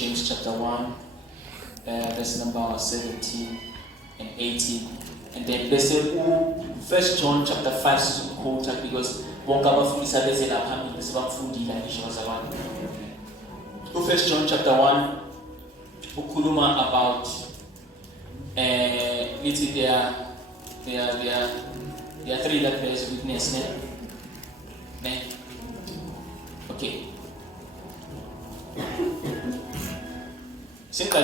James chapter 1, verse number 17 and 18. And then they say, 1 John chapter 5 is quoted because 1 John chapter 1 ukhuluma about there are three that bears witness, ne? Okay. Simple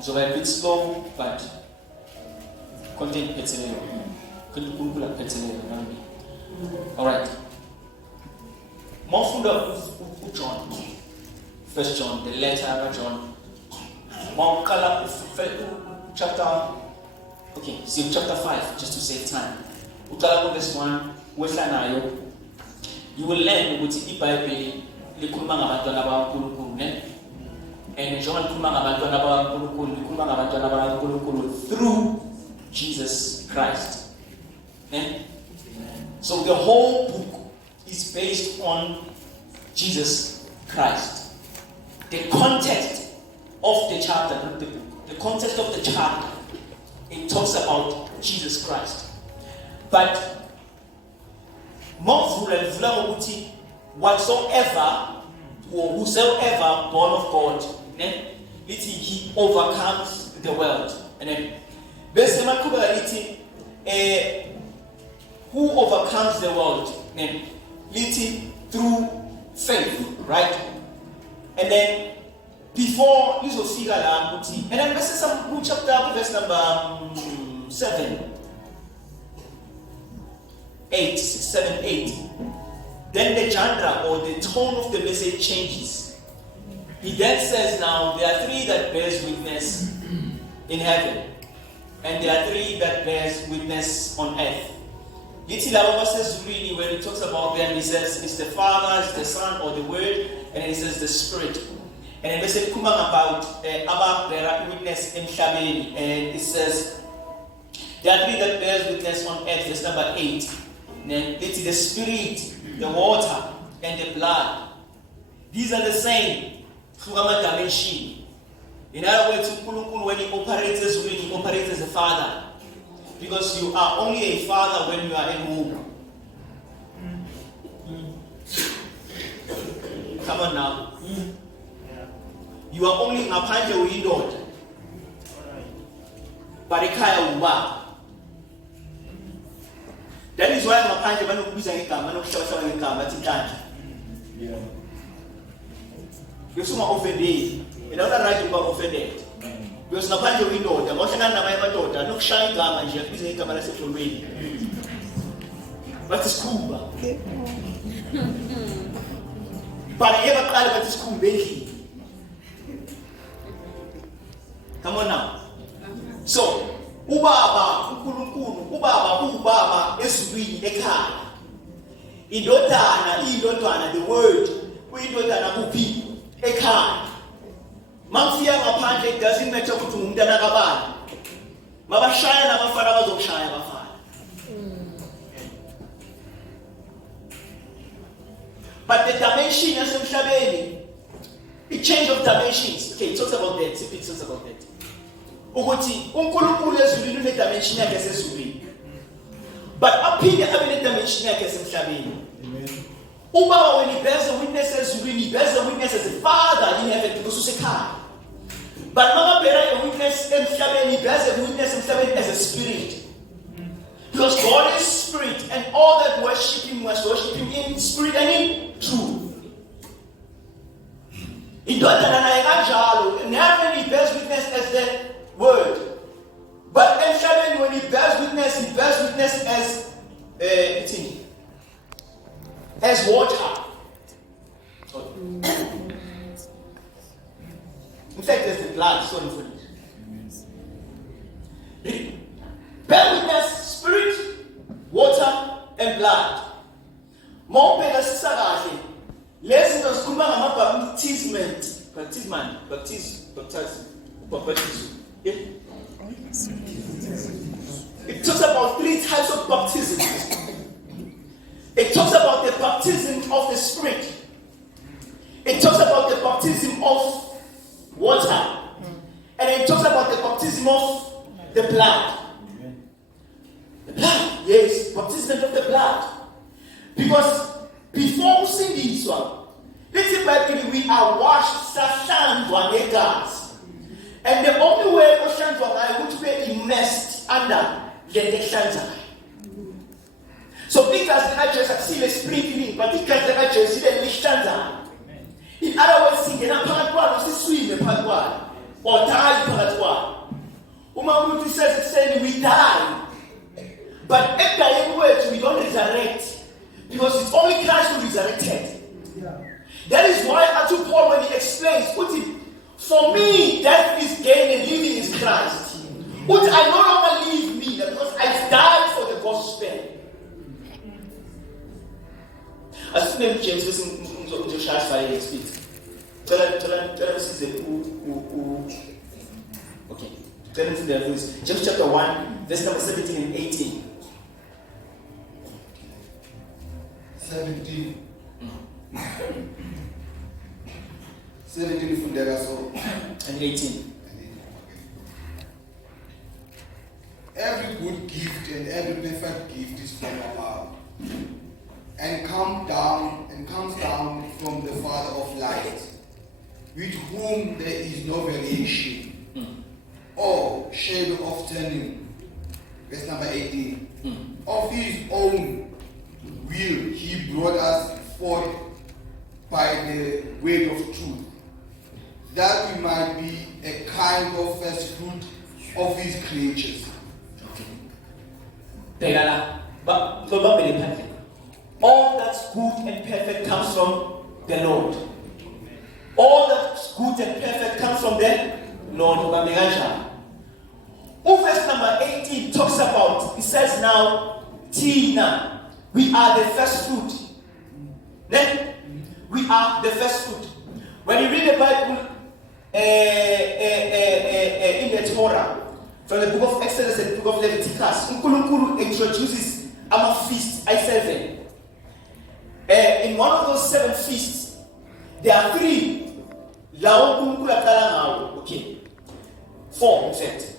so a bit slow, but content petzelo. Alright. More food of John. 1 John, the letter of John. More color chapter. Okay, see chapter 5, just to save time. This one, you will learn what the Bible and John through Jesus Christ. So the whole book is based on Jesus Christ. The context of the chapter, not the book, the context of the chapter, it talks about Jesus Christ. But whatsoever or whosoever born of God, he overcomes the world. And then who overcomes the world? Through faith, right? And then before you figure out, and then this is some chapter, verse number 7, 8, 7, 8. Then the genre or the tone of the message changes. He then says, now there are three that bears witness in heaven, and there are three that bears witness on earth. Little says really when he talks about them, he says it's the Father, it's the Son, or the Word, and then he says the Spirit. And then they say kumang about bear witness in Shabbat, and it says there are three that bears witness on earth. Verse number 8. Then it's the Spirit, the water, and the blood. These are the same. In other words, when he operates as a father. Because you are only a father when you are in womb. Come on now. You are only a panja window. Barikaya uba. That is why I'm a panja man who is a man who shall say you're so offended. You don't right to be offended. Because na panja window, the motion and my daughter, no shine gum and she has been a camera sexual way. But it's cool. But I ever call it school baby. Come on now. So, Ubaba is really a car. Idotana, the word, Idotana Upi, a car. Mamfia Mapante doesn't matter to Mundana. Mama Shire, Mama Father was Shire. But the dimension as Shabeni, it change of dimensions. Okay, it talks about that. It talks about that. Ugoti, Unkulukulas will be dimension as a Subi. But up here, I mean, dimension as a Shabeni. Uba, when he bears the witnesses, he bears the witness as a father in heaven because he's a car. But Mama bears a witness and Shabeni bears a witness and Shabeni as a spirit. Because God is spirit, and all that worship Him must worship Him in spirit and in truth. He bears witness as the word. But when he bears witness as water. In fact, there's the blood, so infinite. Bear witness, spirit, water, and blood. More better sagati. Less than Kumama baptism. It talks about three types of baptism. It talks about the baptism of the Spirit. It talks about the baptism of water. And it talks about the baptism of the blood. The blood, yes, baptism of the blood. Because before we sing this one, listen back, we are washed, sashandwa negas. And the only way we shandwa which we are immersed under the shandwa. So because the just see the sprinkling, but because the just see the shandwa. In other words, see the part one, swim the part one. Or die part one. Umamuti says it's saying we die. But after every word we don't resurrect. Because it's only Christ who resurrected. Yeah. That is why Apostle Paul, when he explains, for me, death is gain and living is Christ. But I no longer live me, because I died for the gospel. As soon as James listen to Charles Fire speak. Okay. Turn to the verse. James chapter 1, verse number 17 and 18. 17 fundeka so and 18. Every good gift and every perfect gift is from above and comes down from the Father of light, with whom there is no variation or shadow of turning. Verse number 18. Of his own will he brought us forth by the word of truth, that we might be a kind of first fruit of his creatures. All that's good and perfect comes from the Lord. All that's good and perfect comes from the Lord. Verse number 18 talks about, it says now, Tina, we are the first fruit. Then, we are the first fruit. When you read the Bible in the Torah, from the book of Exodus and the book of Leviticus, Nkulunkulu introduces a feast, I7. In one of those 7 feasts, there are 3. Okay. 4, in fact.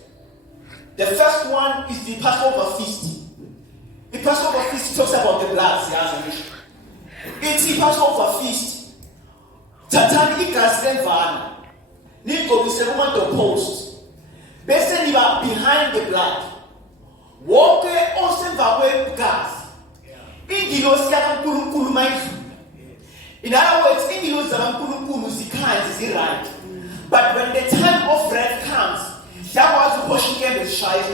The first one is the Passover feast. The Passover feast talks about the blood. It's the Passover feast. Tatani ikaslemvana. Niko biseuma to post. Bese niba behind the blood. Woke osemvawe gas. Ingilos kulunkulu maifu. In other words, ingilos kulunkulu zikanzi right. But when the time of wrath comes, that was the pushing game is shy to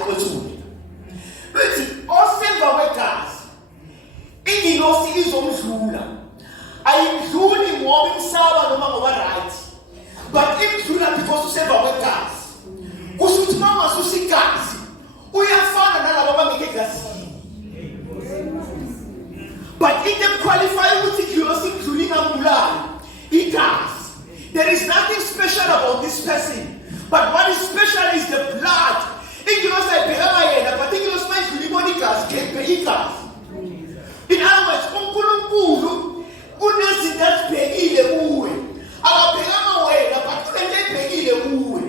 but osemvawe gas. Ingilos is omzula. I include in warming Saba no matter right. But if you are because to save our gas, Usutama Susi gas, we have found another Baba make gas. But if they qualify with security, including Ambulan, it does. There is nothing special about this person. But what is special is the blood. If you say Peramaya, but if you say Kulibonicas, Kepeikas. In other words, Unkulum. Goodness is that peggy the woo. Our Pegama way, but couldn't peggy the woo.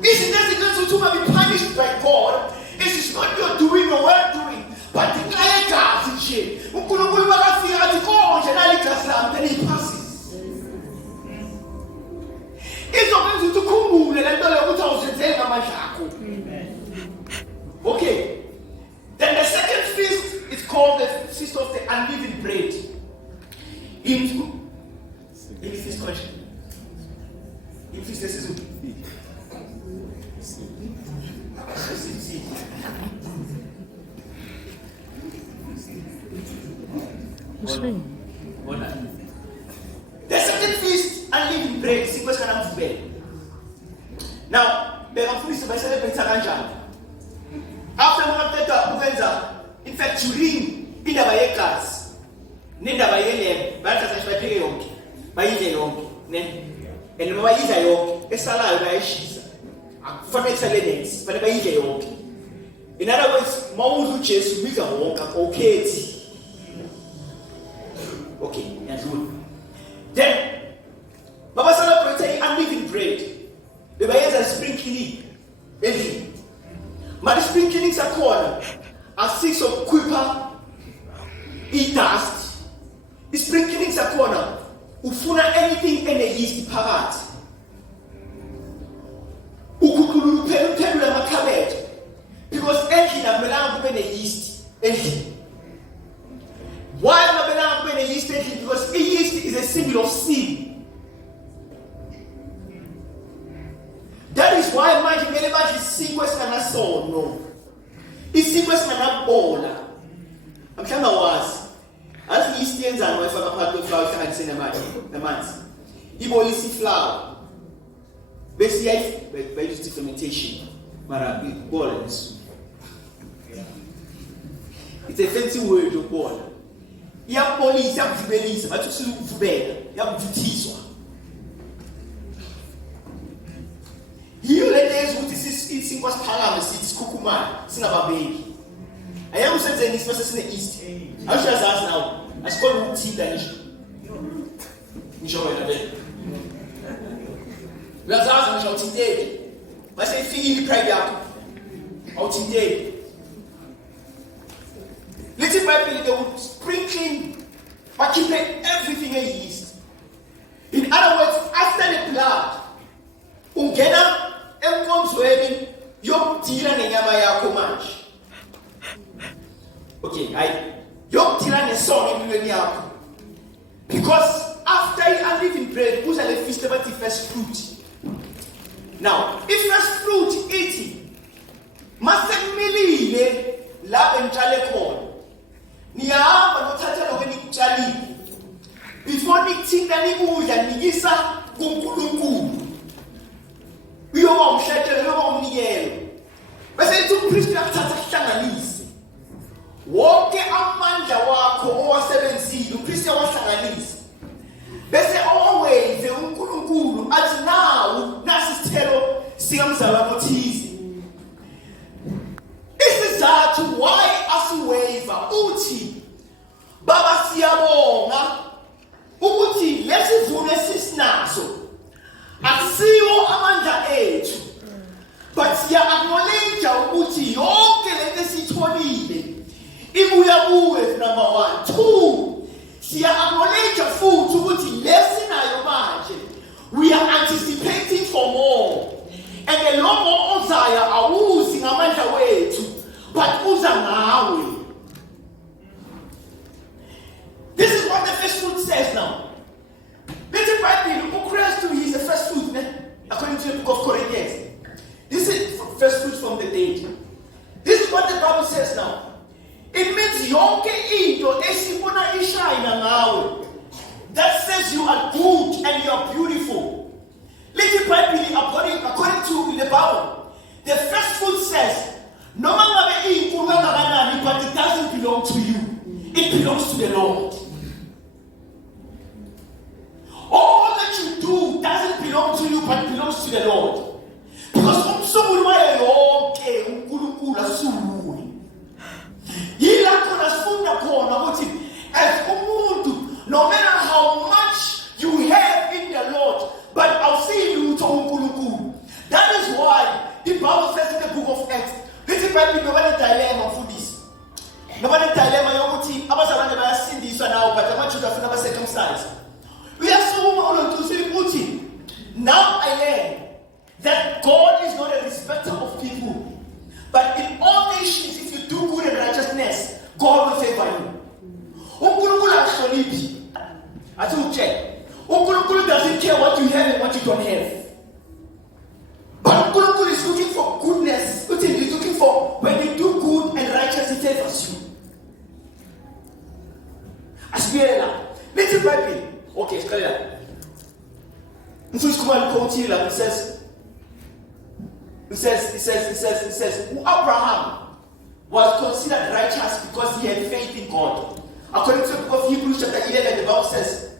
This is not to be punished by God. This is not your doing or well doing, but the guy gas in shape. Ukuluba feel at the core, generally Caslam, then he passes. It's open to Kumu, and I don't know. Okay. Then the second feast is called the feast of the unleavened bread. Into this question. If this is the second feast, unleavened bread, sequence can have bread. Now, the feast by celebrating after in fact, during in the Bayekas. Nenda bayele bathi sasibapheke yonke bayidle yonke ne and noma bayidla yonke esalayo bayishisa akufanele kusalendesi fanele bayidle yonke. In other words, mawudla uJesu biza wonke okhethi. Okay, yadlula. Then bebayenza sprinkling endlini. Manje sprinkling sakhona asisiso kukhipha i-dust. I-sprinkling sakhona ufuna anything ene-yeast phakathi. Ukukhuculula uphelula amakhabethe because endlini akumelanga kube ne-yeast endlini. Why akumelanga kube ne-yeast endlini? Because i-yeast is a symbol of sin. That is why manje kumele badle isinkwa esinganasono, isinkwa esinganabola. Mhlawumbe awazi athi i-yeast yenzani wayifaka phakathi kweflour ihlanganise namanzi ibolisa iflour bese bayithatha fermentation mara ibola nisu. It's a fancy word yokubola. Iyabolisa yakuvubelisa bathi usukuvubela yakuvuthiswa. Yiyo le nto ukuthi isinkwa siphakame sithi sikhukhumane singababeki. Ayeke usenzeni isibese sine east. Awushazazi nawo. Asikhona ukuthinta ngisho. Ngisho wena bese. Uyazazi ngisho uthinteke. Mase ifike ipride yakho. Awuthinteke. Little Bible, they would sprinkling, but keep everything in yeast. In other words, after the blood, ungena enkonzweni yokudila nenyama yakho manje. Okay, yokudila nesono empilweni yakho. Because after unleavened bread, kuza le feast about the first fruit. Now, if first fruit eating, masemilile la entshale khona. Niyahamba nothatha lokho enikutshalile. Before nikuthinta nikudla nikisa kuNkulunkulu. Uyoba umhletshelo, uyoba umnikelo. Bese ithi uPriest uyakuthatha kuhlanganise. Wonke amandla wakho owasebenzile uPriest uyawahlanganisa. Bese owenze uNkulunkulu athi nawu nasi isithelo sikamzalwane othize. Isizathu why asiwaiver uthi baba siyabonga ukuthi lesivuno esisinazo akusiwo amandla ethu, but siya acknowledge ukuthi yonke lento esitholile ibuya kuwe. Number 1, 2, siya acknowledge futhi ukuthi lesinayo manje we are anticipating for more. And the lomo ozaya awuzi ngamandla wethu, but uza ngawe. This is what the first fruit says now. Little Bible, Christ he is the first fruit, according to the book of Corinthians. This is first fruit from the dead. This is what the Bible says now. It means yonke into esibona ishayina ngawe that says you are good and you are beautiful. Little Bible, according to the Bible, the first fruit says, no matter but it doesn't belong to you. It belongs to the Lord. All that you do doesn't belong to you, but it belongs to the Lord. Because no matter how much you have in the Lord, but I'll see you to Unkulunkulu. That is why the Bible says in the book of Acts, this is why people have a dilemma for this. Nobody dilemma yokuthi abazalwane bayasindiswa nawo but amaJuda afuna abacircumcised. We are so all to say ukuthi now I learn that God is not a respecter of people, but in all nations if you do good and righteousness, God will favor you. Unkulunkulu ahloniphi. Athi ucheck. Unkulunkulu doesn't care what you have and what you don't have. But Unkulunkulu is looking for goodness. He's looking for when you do good and righteous, he favors you. Asbirela. Little Bible. Okay, it's clear. It says, Abraham was considered righteous because he had faith in God. According to the book of Hebrews chapter 11, the Bible says,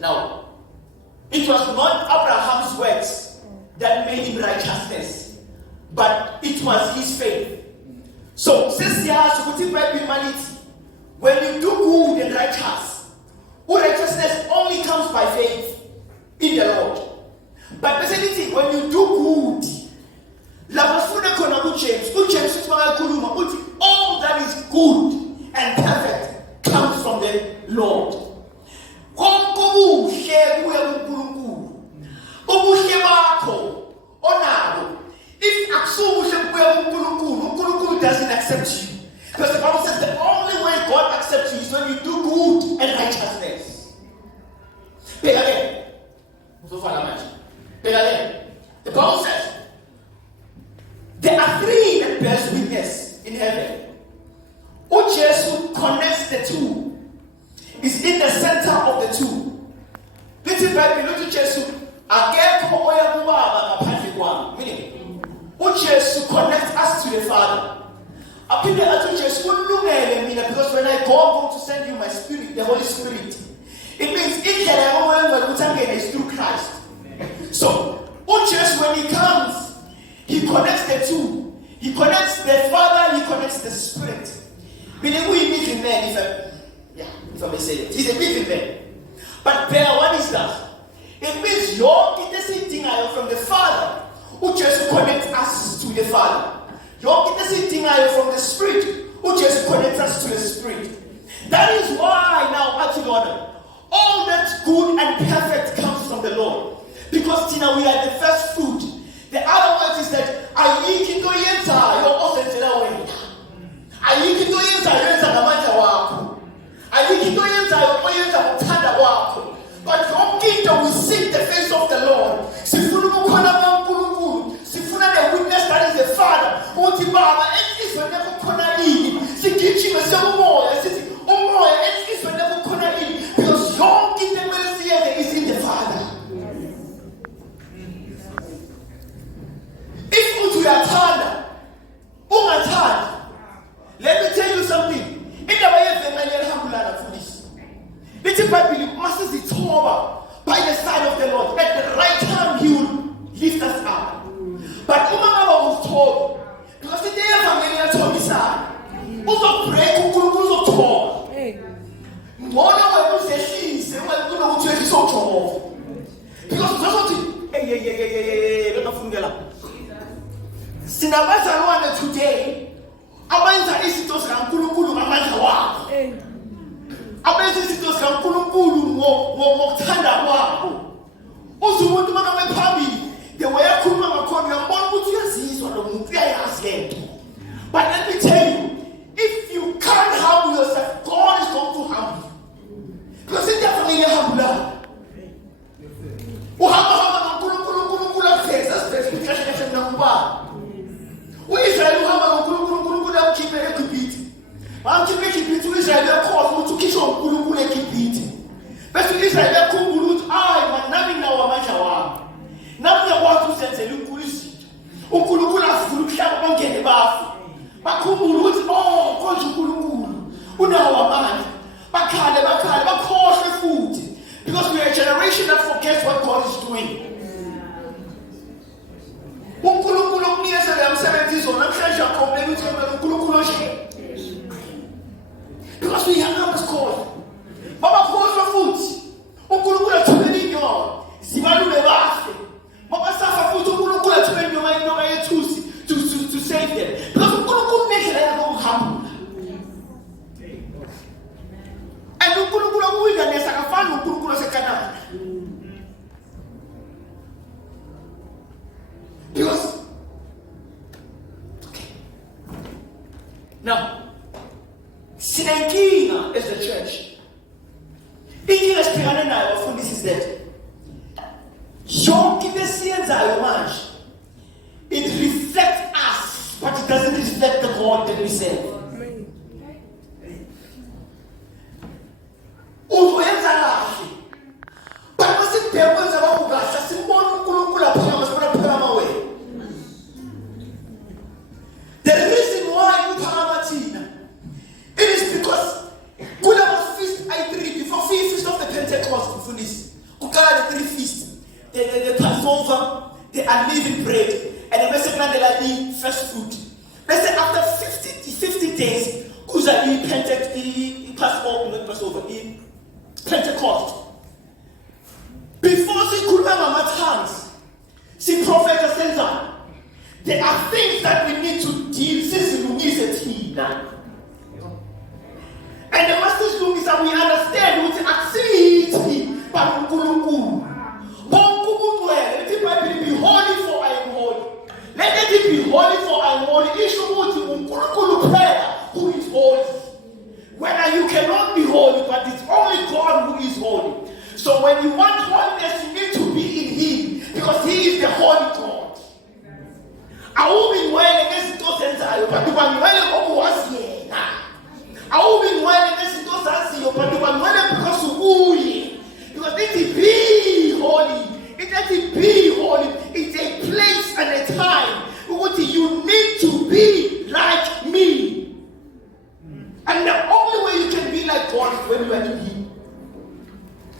now, it was not Abraham's works that made him righteousness, but it was his faith. So, since he has to put humanity, when you do good and righteousness only comes by faith in the Lord. But basically, when you do good, James all that is good and perfect comes from the Lord. If doesn't accept you, because the Bible says the only way God accepts you is when you do good and righteousness. The Bible says there are three that bears witness in heaven. Jesus connects the two, is in the center of the two. Little baby, little Jesus, meaning Jesus connects us to the Father. Because when I go, I'm going to send you my spirit, the Holy Spirit. It means is through Christ. So, Jesus, when he comes, he connects the two. He connects the Father, he connects the Spirit. Meaning we meet in there, if I may say it. He's a meeting there. But what is that? It means you're getting from the Father, who just connects us to the Father. You're getting from the Spirit, who just connects us to the Spirit. That is why now, all that good and perfect comes from the Lord. Because we are the first fruit. The other word is that but we seek the face of the Lord. The witness that is the Father. Because your intimacy is in the Father. If you are tired, let me tell you something. Little Bible must be told by the side of the Lord. At the right time, He will lift us up. But Umama was told, because the day of Amelia told me, also pray, also talk. One of them says, she's and when you know what you're so trouble. Because that's what Sinabaza Rwanda today, Abanza Isitos Kankulu Amanda Wa. Abanza Isitos Kankulu Mokanda Wa. Also, what do I Pabi? The way I could not call you, what you see is what I ask. But let me tell you, if you can't humble yourself, God is going to humble you. Because it's definitely humble. Because we are a generation that forgets what God is doing. Because we have numbers called. Mama calls for food. Ukulukula tumeni nyo. Zimalu lewafe. Mama safa food. Ukulukula tumeni nyo. To save them. Because ukulukula nation I go humble. And ukulukula uiga nesa kafanu ukulukula sekana. Because now, Sinekina is the church. This is that. It reflects us, but it doesn't reflect the God that we serve. But was it the reason why it is because feast I three before feast of the Pentecost for this. The three feasts, the Passover, the unleavened bread, and the second the first fruit. Let's say after 50 days, Kuza Passover, Pentecost. Before she could remember my tongues, she There are things that we need to deal with. And the message is that we understand what activity but let it be holy for I am holy. Let it be holy for I am holy. Who is holy? Whether you cannot be holy, but it's only God who is holy. So when you want holiness, you need to be in Him, because He is the holy God. I will be well against those sensations, but you are well was here. I will be well against those sensations, but you are well because of who He. Because it is be holy. It be holy. It's a place and a time what you need to be like me. And the only way you can be like God is when you are in Him.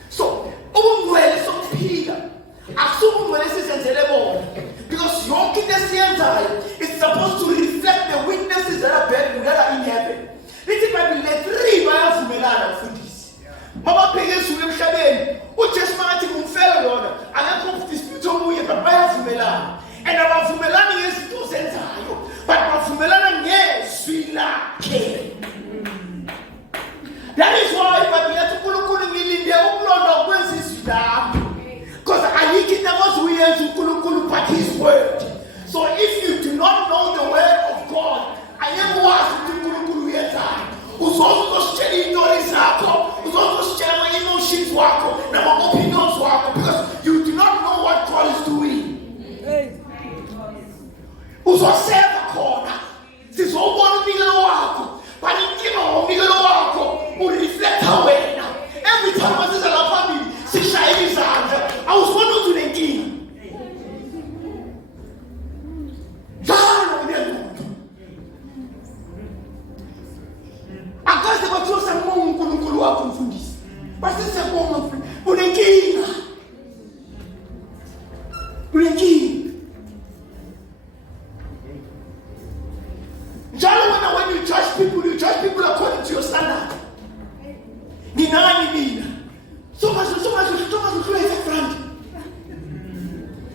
So, Peter, because your kingdom is supposed to reflect the witnesses that are in heaven. This is why we let three miles from Milan for this. Mama Pegas will be shamed. Just Martin will fail on. I have come to dispute on you, but miles from Milan. And about from Milan is to send but from Milan, yes, we like it. That is why we have to put a million the upload of Wednesday. Because I think it was we have to put His word. So if you do not know the word of God, I am was to who's also sharing stories, who's also sharing emotions, opinions, because you do not know what God is doing. Who's also a corner. This whole one Miguel but Miguel who reflect her way now. Every time I was a family, I was one to the king. I guess they were just a moment from this. But this is a woman who the king. When you judge people according to your standard. So much place at front.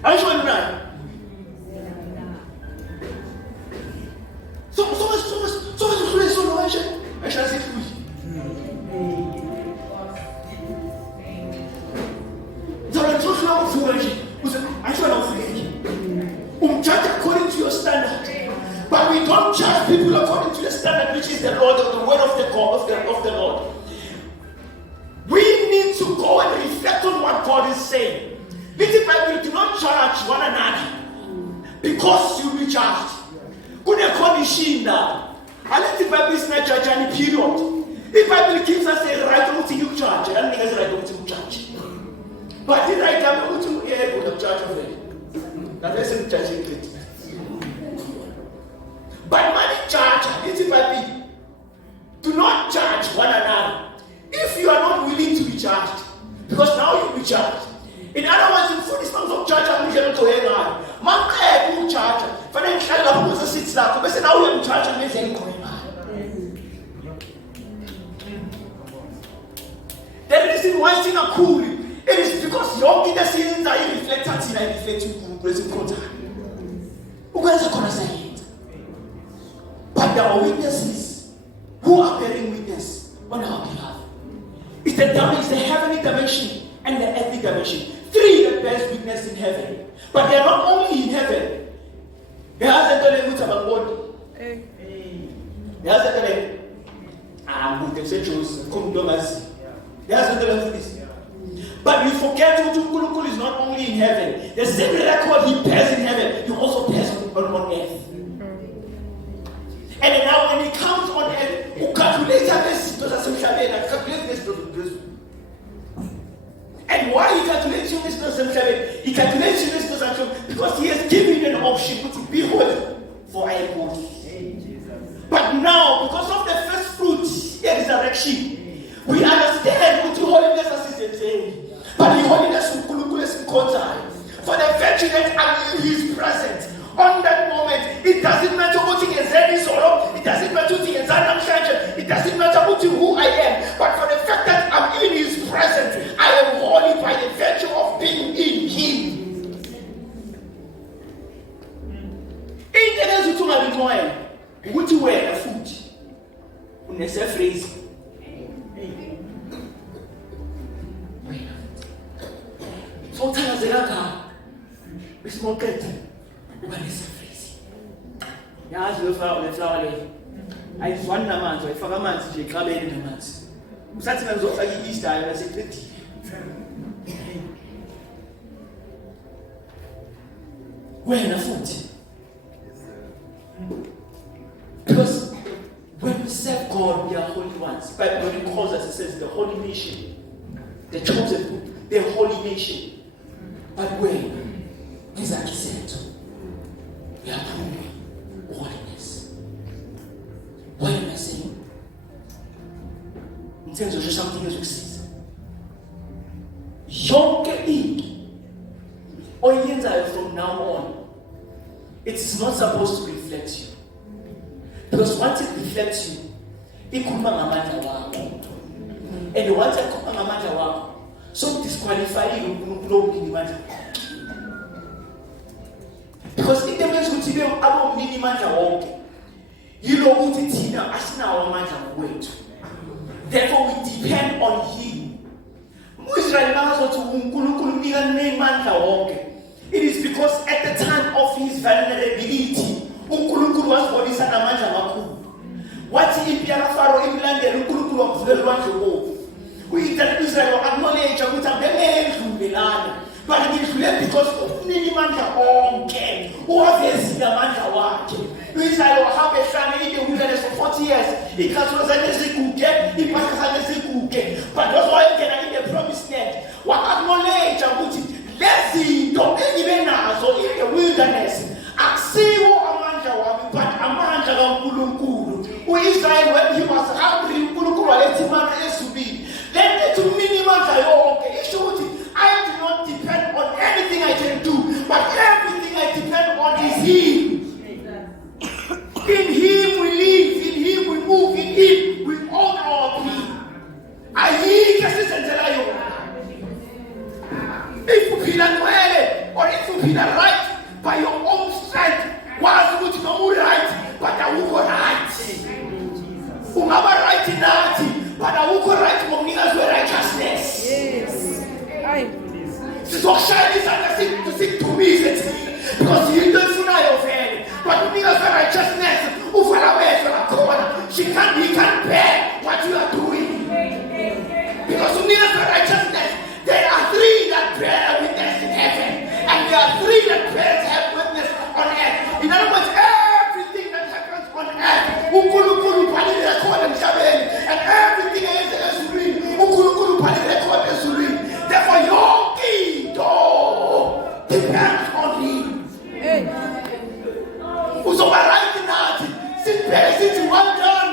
Are you sure right? So much place, so much. I shall say free. Judge according to your standard. But we don't judge people according to the standard, which is the Lord, the word of the God of the Lord. We need to go and reflect on what God is saying. Little Bible, do not judge one another because you will be judged. Good condition now. And little Bible is not judge any period. The Bible gives us a right to you judge, and niggas right to judge. But the right time to the judge of it. That is a judging it. But money judge, little Bible, do not judge one another. If you are not willing to be judged, because now you'll be judged. In other words, in full distance of judge, I'm going to hang on. Man can't judge. For then, I was a six now we are judge and they're going the reason why things are cool, it is because your kidney seasons are reflected in a reflective present contact. Who guys are going to say it? But there are witnesses who are bearing witness on our behalf. It's the heavenly dimension and the earthly dimension. Three that bears witness in heaven. But they are not only in heaven. They have the language about God. They have the language. But you forget that Kulukul is not only in heaven. The same record he bears in heaven, he also bears on earth. And now when he comes on earth, who calculates this? And why he calculates this? He calculates this because he has given an option to be holy for our body. But now, because of the first fruit, the resurrection, we understand what holiness is saying. But the holiness of Kulukules in contact. For the virtue that he is present. On that moment, it doesn't matter what he is any sorrow, it doesn't matter what he is it doesn't matter who I am, but for the fact that I'm in his presence, I am holy by the virtue of being in him. uthakazeka bese moqeda ubanesafrisi yazi le flower le ayizwani namanzi ayifaka amanzi nje exabene namanzi usathi ngizofaka i-Easter ayo naseqedile wena futhi because when we serve God, we are holy ones. But when He calls us, He says the holy nation, the chosen, the holy nation. But when He's like He said, we are proving holiness. What am I saying? In terms of just something else, we see. Yonke into oyenzayo from now on, it's not supposed to reflect you. Because once it reflects you, ikhuluma ngamandla wakho. And once ikhuluma ngamandla wakho, so disqualify uNkulunkulu omnini mandla. Because into emenza ukuthi be abomnini mandla wonke, yilo ukuthi thina asinawo amandla ngokwethu. Therefore we depend on Him. UIsrael makazothi uNkulunkulu unika nemandla wonke. It is because at the time of his vulnerability, uNkulunkulu wasibonisa namandla amakhulu. Wathi impi yaFaro imlandela uNkulunkulu wakuvulela ulwandle obovu. UIsrael acknowledge ukuthi angeke edlule lana. But ngidlule because umnini mandla onke. Uwavezi namandla wakhe. UIsrael wahambe ehlane in the wilderness for 40 years. Ikhatholo zakhe ziguge, impahla zakhe ziguge. But those wayengena in the promised land, wa-acknowledge ukuthi lezinto engibe nazo in the wilderness akusiwo amandla wami but amandla kaNkulunkulu. UIsrael when he was hungry uNkulunkulu walethi imana ezulwini. Then the mini mandla yonke isho ukuthi I do not depend on anything I can do, but everything I depend on is Him. In Him we live, in Him we move, in Him we own our being. Ayikho sisenzela yona. If you feel well, or if you feel right by your own strength, wazi ukuthi no right, but awukho right. Ungaba right nathi, but awukho right ngomnikazi we-righteousness. Yes. Aye. Sizokushayela isandla sikuthumise thina, because yinto efunayo vele. But umnikazi we-righteousness uvala amehlo lakhona. He can't bear what you are doing. Because umnikazi we-righteousness, there are 3 that bear witness in heaven, and there are 3 that bear witness on earth. In other words, everything that happens on earth, uNkulunkulu ubhalile record emhlabeni, and everything eyenza ezulwini, uNkulunkulu ubhalile record ezulwini. Therefore, yonke into depends on Him. Uzoba right nathi, sibheke sithi well done,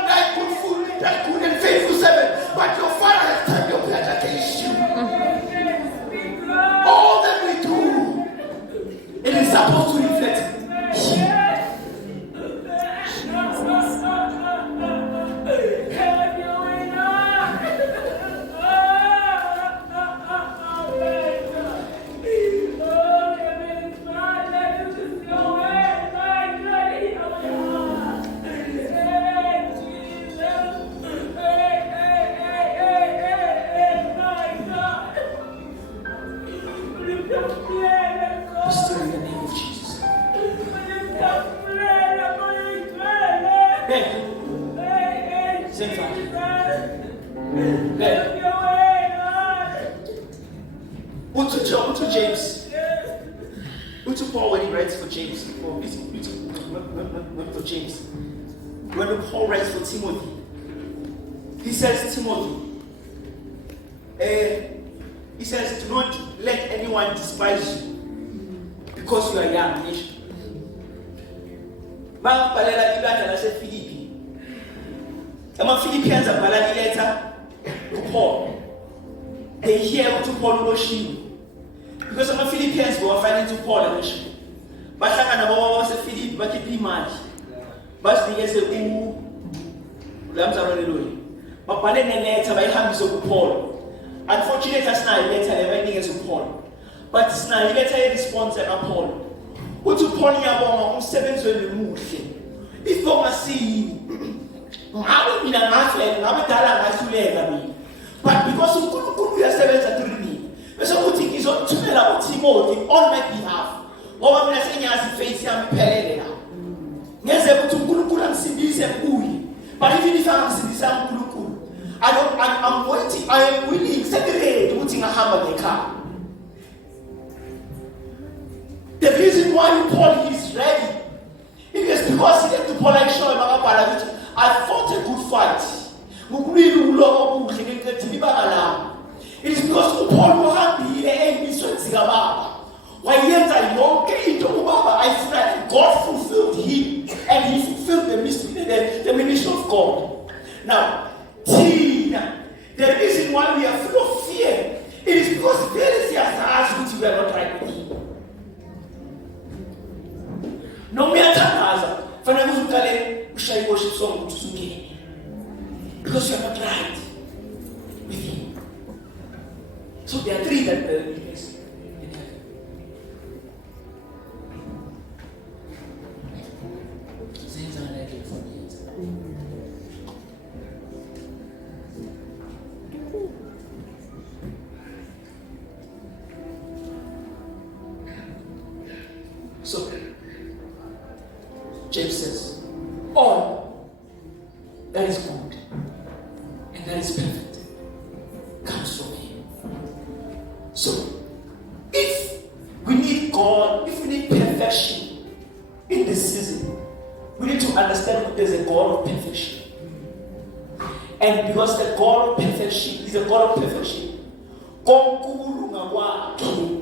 thy good and faithful servant, but your Father has turned your back against you. All that we do, it is supposed to reflect Him. Still in the name of Jesus. Sing to James. To Paul when he writes for James. For James. When Paul writes for Timothy, he says, Timothy, he says, do not let anyone despise you because you are young nation. Bangabhalela ibandla laseFilipi. Ama-Philippians abhala ileta kuPaul. They hear ukuthi Paul uloshiwe. Because ama-Philippians bawafana into Paul aloshiwe. Bahlangana baba baseFilipi bakhipha imali. Basinikeze ulamzalwane loyi. Babhale neleta bayihambise kuPaul. Unfortunately asinayo ileta lebayinikeze kuPaul. But sinayo ileta ye-response kaPaul. Uthi uPaul ngiyabonga umsebenzi wenu muhle. If ongasiyini ngabe mina ngahleka ngabe dala ngahluleka mina. But because uNkulunkulu uyasebenza through me, bese kuthi ngizothumela uTimothy on my behalf ngoba mina sengiyazi ifaith yami iphelele la ngeze ukuthi uNkulunkulu angisindise kuye but even if angisindisa uNkulunkulu I'm waiting, I am willing separate ukuthi ngahamba ngekhaya. The reason why Paul is ready it is because he had to Paul show makabhala ukuthi I fought a good fight. Ngokulwela ulobo obuhle ngeqedile ibanga lami. It is because uPaul uhambile emisweni zikaBaba. Wayenza yonke into uBaba ayifuna. God fulfilled him and he fulfilled the ministry of God. Now, the reason why we are full of fear it is because very serious ask which we are not right with him. No miyathandaza fanele uqale ushaye worship song ukuthi ungene because you are not right with him. So there are three that so James says, all that is good and that is perfect comes from him. So if we need God, if we need perfection in this season, we need to understand that there's a God of perfection. And because the God of perfection is a God of perfection, konkulunga kwakhe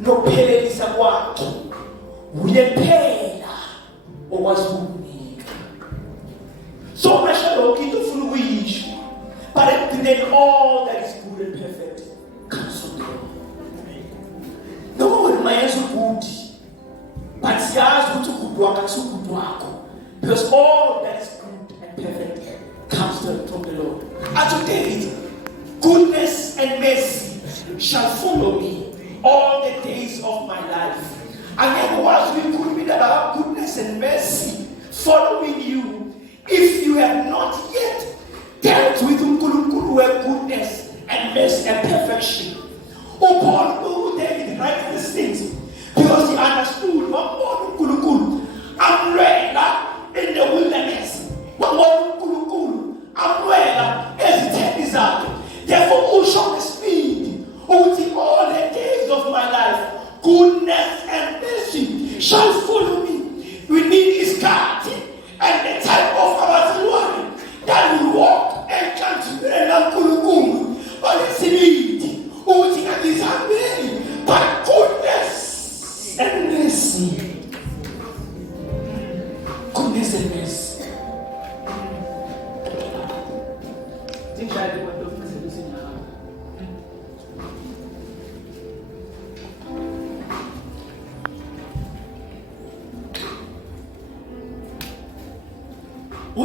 nophelelisa kwakhe uyephela okwazikunika. So much lokho into ufuna ukuyisho, but then all that is good and perfect comes from God. Noma wena mayenza ukuthi but siyazi ukuthi ugudu wakho akusugudu wakho because all that is good and perfect comes from the Lord. As David, goodness and mercy shall follow me all the days of my life. And then once we could be about goodness and mercy following you, if you have not yet dealt with goodness and mercy and perfection. Oh, Paul, David writes these things because he understood I'm ready in the wilderness. I'm ready as it is out. Therefore, who shall the speed until all the days of my life? Goodness and mercy shall follow me. We need his guardian and the type of our glory that will walk and come to the but it's need but goodness and mercy. Goodness and mercy.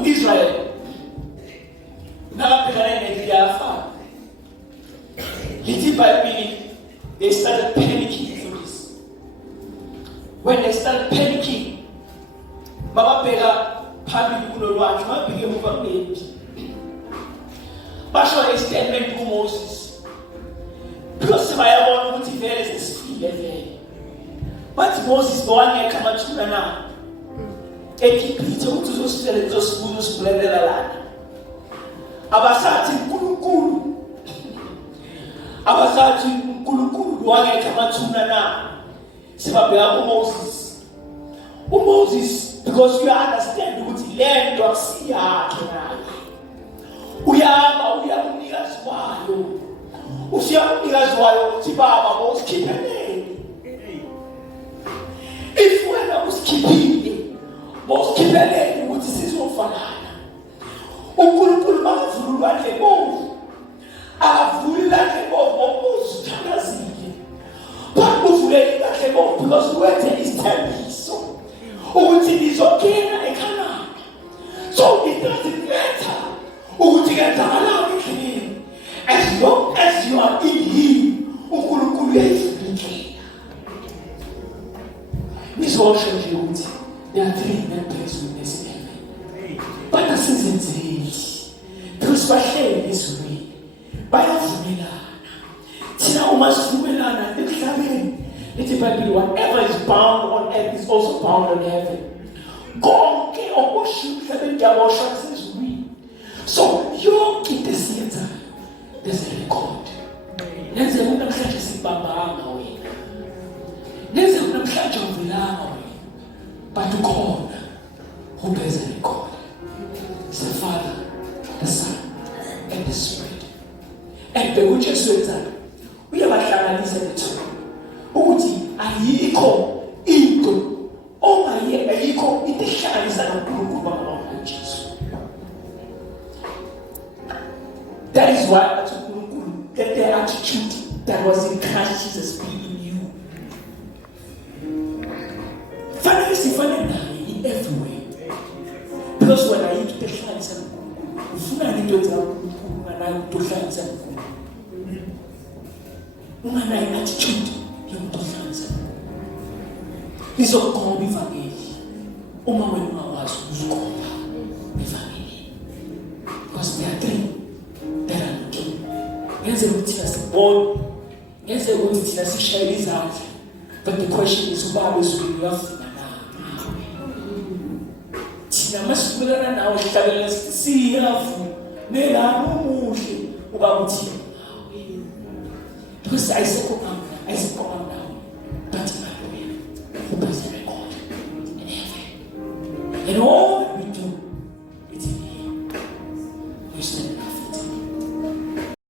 Israel little by minute they started panicking for this. When they started panicking, Baba Pega Pabi Kulolwaj, my big movement. Basho a statement to Moses. Because I want to motivate this feeling. But Moses born here come to now. Ekipita utuzosele zosikuzo kulelela lana abasathi uNkulunkulu abasathi uNkulunkulu wangeka mathuna na sibabheka uMoses because you understand ukuthi le nto akusiyakhe naye uyama uyamnikazi wayo usiyamnikazi wayo uthi baba bosikhiphelele if wena usikhiphile bosikhiphelele ukuthi sizofanana uNkulunkulu makavula lwakhe bovu avule lwakhe bovu uzithandazile bakuvulele lwakhe bovu because wenze isithembiso ukuthi nizongena eKhanani. So it doesn't matter ukuthi kenzakalani ekhayeni as long as you are in him uNkulunkulu uyayivikela. Nizosho nje ukuthi there are three members in this family. But this isn't it. Because bahleli ezweni bayavumelana. Thina Now we must vumelana emhlabeni. Lithi iBhayibheli, whatever is bound on earth is also bound on heaven. Konke okushiwo emhlabeni kuyaboshwa kusezulwini. So yonke into esiyenzayo there's a record. Nenzeka namhlanje sibambanga wena. Nenzeka namhlanje uvilanga wena. But ukhona who bears a record. It's the Father, the Son, and the Spirit. And bekuJesu wenzayo uyabahlanganisa bethu ukuthi ayikho into ayikho into ehlanganisa noNkulunkulu bangabona Jesu. That is why uNkulunkulu, that the attitude that was in Christ Jesus be in you. Finally, sifane naye in every way. Because when I eat the ehlanganisa noNkulunkulu, ufuna into yenza uNkulunkulu nganayo into ehlanganisa noNkulunkulu. Unganayo attitude yokuthi uhlanganisa. Izokhomba ivangeli. Uma wena ungakwazi ukuzikhomba ivangeli. Because there are three that are looking. Ngenzeka ukuthi thina sibone, ngenzeka ukuthi thina sishayela izandla. But the question is, ubaba ezulwini uyafuna nawe. Thina masibulana nawe sihlabelela siyafuna. Nelami umuhle ubaba uthini nawe. Because I said,